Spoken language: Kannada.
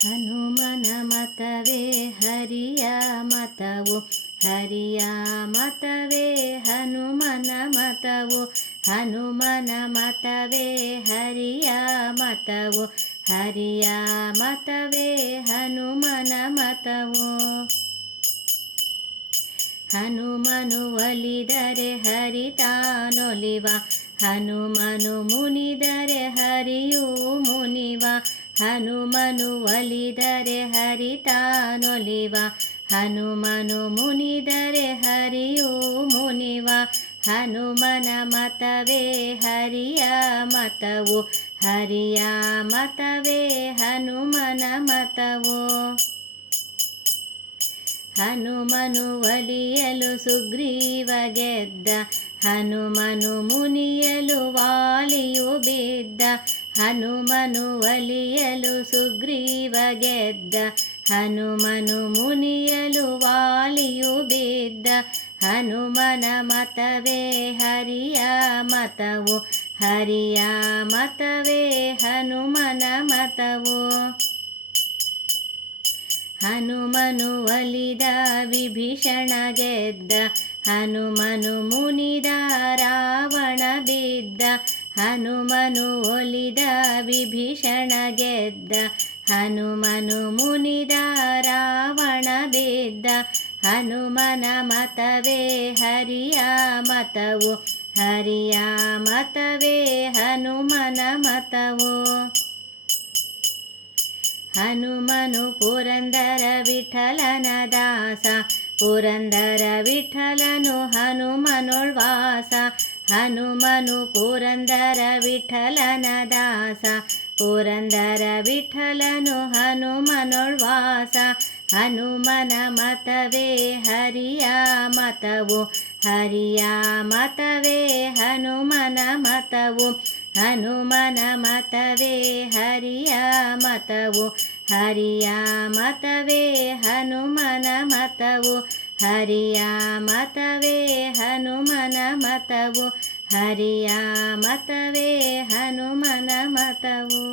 ಹನುಮನ ಮತವೇ ಹರಿಯ ಮತವು ಹರಿಯ ಮತವೇ ಹನುಮನ ಮತವು ಹನುಮನ ಮತವೇ ಹರಿಯ ಮತವು ಹರಿಯ ಮತವೇ ಹನುಮನ ಮತವು ಹನುಮನು ಒಲಿದರೆ ಹರಿತಾನೊಲಿವ ಹನುಮನು ಮುನಿದರೆ ಹರಿಯೂ ಮುನಿವ ಹನುಮನು ಒಲಿದರೆ ಹರಿತಾನೊಲಿವ. ಹನುಮನು ಮುನಿದರೆ ಹರಿಯೂ ಮುನಿವ. ಹನುಮನ ಮತವೇ ಹರಿಯ ಮತವು. ಹರಿಯ ಮತವೇ ಹನುಮನ ಮತವು. ಹನುಮನು ಒಲಿಯಲು ಸುಗ್ರೀವ ಗೆದ್ದ. ಹನುಮನು ಮುನಿಯಲು ವಾಲಿಯು ಬಿದ್ದ. ಹನುಮನು ಒಲಿಯಲು ಸುಗ್ರೀವ ಗೆದ್ದ, ಹನುಮನು ಮುನಿಯಲು ವಾಲಿಯು ಬಿದ್ದ. ಹನುಮನ ಮತವೇ ಹರಿಯ ಮತವು, ಹರಿಯ ಮತವೇ ಹನುಮನ ಮತವು. ಹನುಮನು ಒಲಿದ ವಿಭೀಷಣ ಗೆದ್ದ, ಹನುಮನು ಮುನಿದ ರಾವಣ ಬಿದ್ದ. ಹನುಮನು ಒಲಿದ ವಿಭೀಷಣ ಗೆದ್ದ, ಹನುಮನು ಮುನಿದ ರಾವಣ ಬಿದ್ದ, ಹನುಮನ ಮತವೇ ಹರಿಯ ಮತವು, ಹರಿಯ ಮತವೇ ಹನುಮನ ಮತವು. ಹನುಮನು ಪುರಂದರ ವಿಠಲನ ದಾಸ, ಪುರಂದರ ವಿಠಲನು ಹನುಮನೊಳ್ವಾಸ हनुमनु पुरन्दर विठलन दास पुरन्दर विठलनु हनुमोल्वास हनुमन मतवे हरिया मतौ हरिया मतवे हनुमन मतौ हनुमन मतवे हरिया मतौ हरिया मतवे हनुमन मतौ ಹರಿಯ ಮತವೇ ಹನುಮನ ಮತವು. ಹರಿಯ ಮತವೇ ಹನುಮನ ಮತವು.